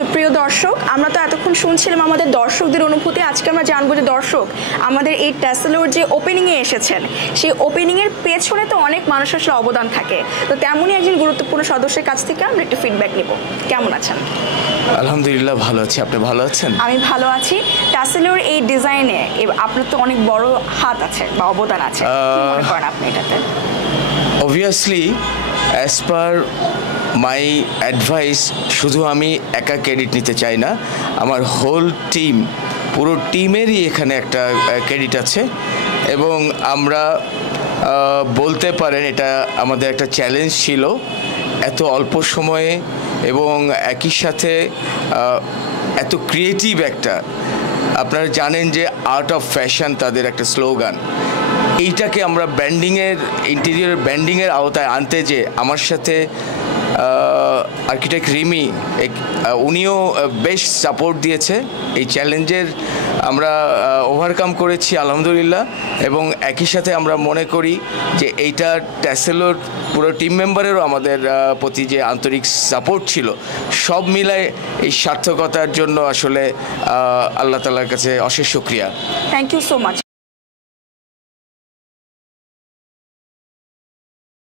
প্রিয় দর্শক, আমরা তো এতক্ষণ শুনছিলাম আমাদের দর্শকদের অনুভূতি। আজকে আমরা জানবো যে দর্শক আমাদের এই ট্যাসেলোর যে ওপেনিংয়ে এসেছেন, সেই ওপেনিংয়ের পেছনে তো অনেক মানুষের আসলে অবদান থাকে। তো তেমনই একজন গুরুত্বপূর্ণ সদস্যের কাছ থেকে আমরা একটু ফিডব্যাক নেব। কেমন আছেন? আলহামদুলিল্লাহ ভালো আছি। আপনি ভালো আছেন? আমি ভালো আছি। ট্যাসেলোর এই ডিজাইনে আপনার তো অনেক বড় হাত আছে বা অবদান আছে, কি মনে করেন আপনি এটাতে? Obviously as per my advice, শুধু আমি একা ক্রেডিট নিতে চাই না, আমার হোল টিম, পুরো টিমেরই এখানে একটা ক্রেডিট আছে। এবং আমরা বলতে পারেন এটা আমাদের একটা চ্যালেঞ্জ ছিল এত অল্প সময়ে, এবং একই সাথে এত ক্রিয়েটিভ একটা, আপনারা জানেন যে আর্ট অফ ফ্যাশন তাদের একটা স্লোগান, এইটাকে আমরা ব্র্যান্ডিংয়ের, ইন্টেরিয়র ব্র্যান্ডিংয়ের আওতায় আনতে, যে আমার সাথে আর্কিটেক্ট রিমি, উনিও বেশ সাপোর্ট দিয়েছে। এই চ্যালেঞ্জের আমরা ওভারকাম করেছি আলহামদুলিল্লাহ। এবং একই সাথে আমরা মনে করি যে এইটা ট্যাসেলোর পুরো টিম মেম্বারেরও আমাদের প্রতি যে আন্তরিক সাপোর্ট ছিল, সব মিলায় এই সার্থকতার জন্য আসলে আল্লাহ তাআলার কাছে অশেষ শুকরিয়া। Thank you so much.